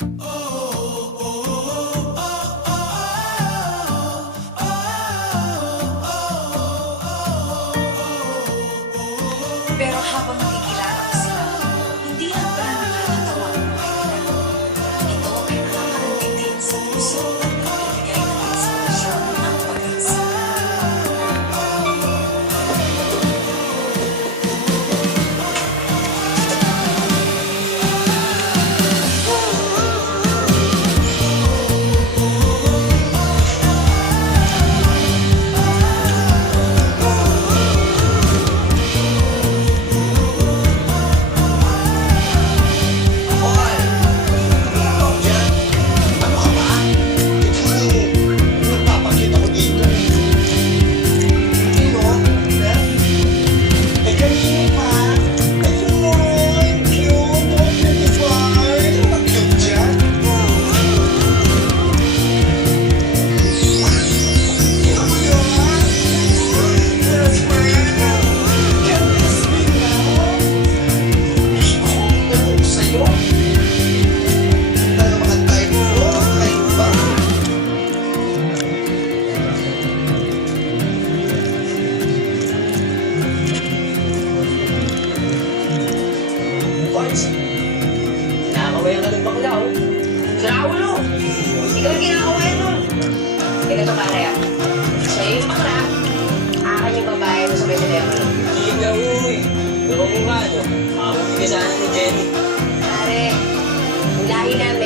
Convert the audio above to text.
Pero habang nakikilala ko sila, hindi lang pala nakakatawa ang buhay nila. Ito ay nakakarating din sa puso at nagbibigay ng inspirasyon at pag-asa. Kinakawayan ka ng bakla, oh. Sa ulo! Ikaw yung kinakawayan nun. Ganito pare, ah. Sa'yo yung bakla. Akin yung babae mo sa may telepono. Hindi na, uy. Gawin mo nga, no? Makapagpigay sana ni Jenny. Pare, ang lahi namin